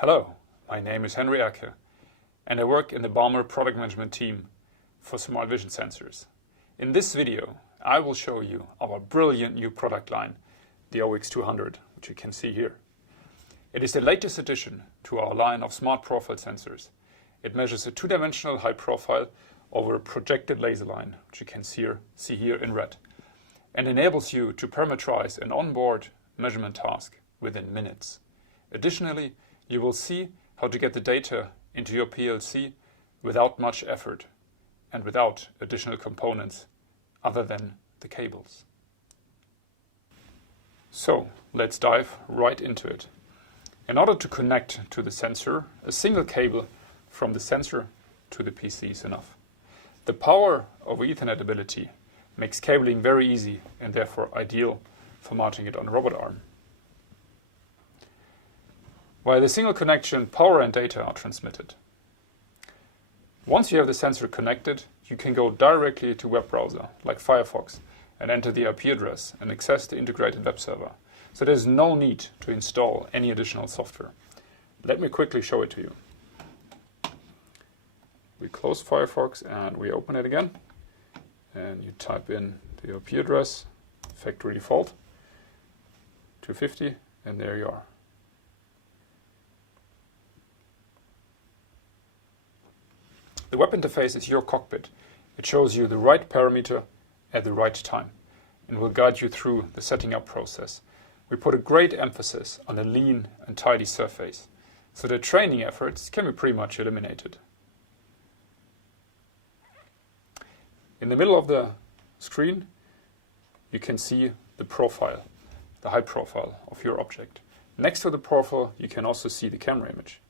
Hello, my name is Henry Ecke, and I work in the Baumer product management team for smart vision sensors. In this video, I will show you our brilliant new product line, the OX200, which you can see here. It is the latest addition to our line of smart profile sensors. It measures a two-dimensional high profile over a projected laser line, which you can see here in red, and enables you to parameterize an onboard measurement task within minutes. Additionally, you will see how to get the data into your PLC without much effort and without additional components other than the cables. So let's dive right into it. In order to connect to the sensor, a single cable from the sensor to the PC is enough. The power over Ethernet ability makes cabling very easy and therefore ideal for mounting it on a robot arm. Via the single connection, power and data are transmitted. Once you have the sensor connected, you can go directly to web browser like Firefox and enter the IP address and access the integrated web server. So there's no need to install any additional software. Let me quickly show it to you. We close Firefox and we open it again. And you type in the IP address, factory default, 250, and there you are. The web interface is your cockpit. It shows you the right parameter at the right time and will guide you through the setting up process. We put a great emphasis on a lean and tidy surface, so that training efforts can be pretty much eliminated. In the middle of the screen, you can see the profile, the height profile of your object. Next to the profile, you can also see the camera image.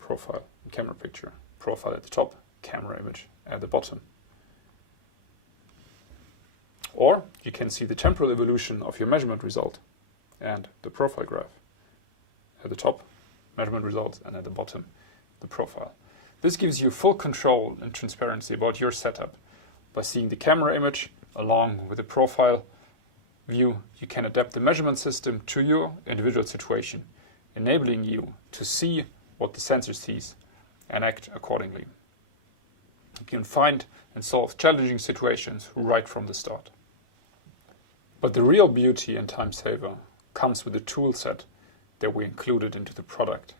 Profile, camera picture. Profile at the top, camera image at the bottom. Or you can see the temporal evolution of your measurement result and the profile graph. At the top, measurement results, and at the bottom, the profile. This gives you full control and transparency about your setup. By seeing the camera image along with the profile view, you can adapt the measurement system to your individual situation, enabling you to see what the sensor sees and act accordingly. You can find and solve challenging situations right from the start. But the real beauty and time saver comes with the tool set that we included into the product.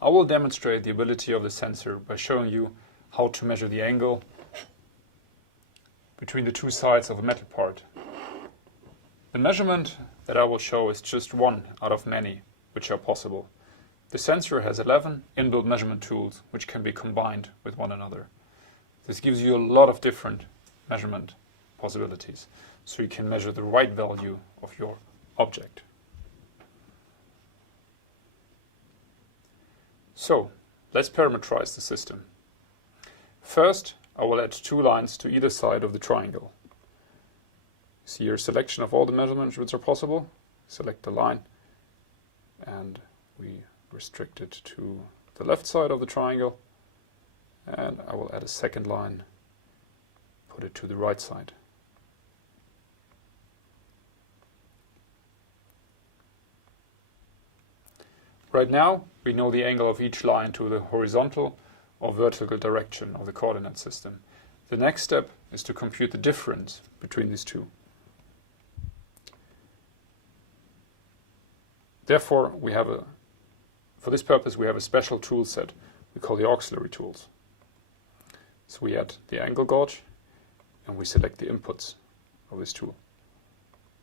I will demonstrate the ability of the sensor by showing you how to measure the angle between the two sides of a metal part. The measurement that I will show is just one out of many which are possible. The sensor has 11 inbuilt measurement tools which can be combined with one another. This gives you a lot of different measurement possibilities, so you can measure the right value of your object. So, let's parameterize the system. First, I will add two lines to either side of the triangle. See your selection of all the measurements which are possible. Select the line and we restrict it to the left side of the triangle, and I will add a second line, put it to the right side. Right now we know the angle of each line to the horizontal or vertical direction of the coordinate system. The next step is to compute the difference between these two. Therefore, for this purpose, we have a special tool set we call the auxiliary tools. So we add the angle gauge and we select the inputs of this tool.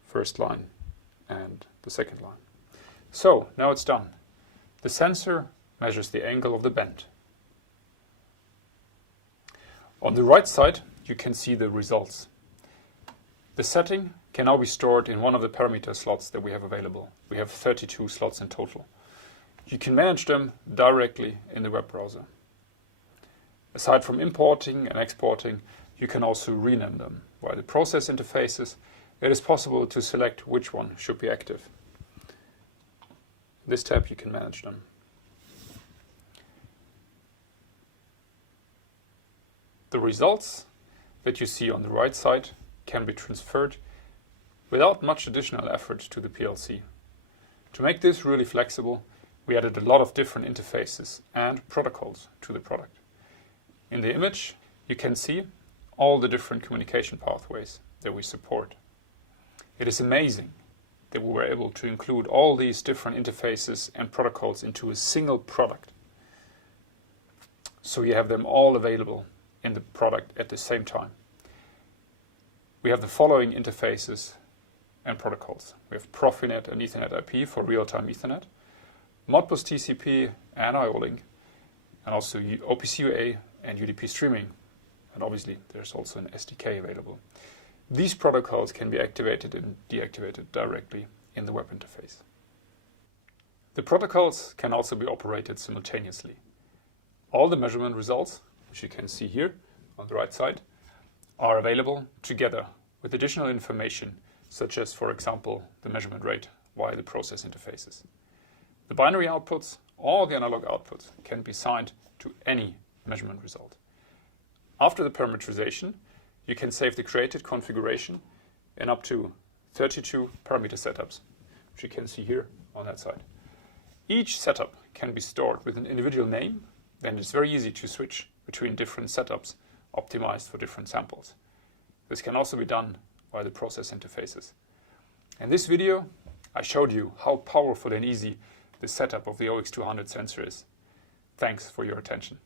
First line and the second line. So now it's done. The sensor measures the angle of the bend. On the right side, you can see the results. The setting can now be stored in one of the parameter slots that we have available. We have 32 slots in total. You can manage them directly in the web browser. Aside from importing and exporting, you can also rename them. Via the process interfaces, it is possible to select which one should be active. In this tab, you can manage them. The results that you see on the right side can be transferred without much additional effort to the PLC. To make this really flexible, we added a lot of different interfaces and protocols to the product. In the image, you can see all the different communication pathways that we support. It is amazing that we were able to include all these different interfaces and protocols into a single product. So you have them all available in the product at the same time. We have the following interfaces and protocols. We have Profinet and Ethernet IP for real-time Ethernet, Modbus TCP and IO-Link, and also OPC UA and UDP streaming. And obviously there's also an SDK available. These protocols can be activated and deactivated directly in the web interface. The protocols can also be operated simultaneously. All the measurement results, which you can see here on the right side, are available together with additional information, such as, for example, the measurement rate via the process interfaces. The binary outputs or the analog outputs can be assigned to any measurement result. After the parameterization, you can save the created configuration in up to 32 parameter setups, which you can see here on that side. Each setup can be stored with an individual name, then it's very easy to switch between different setups optimized for different samples. This can also be done by the process interfaces. In this video, I showed you how powerful and easy the setup of the OX200 sensor is. Thanks for your attention.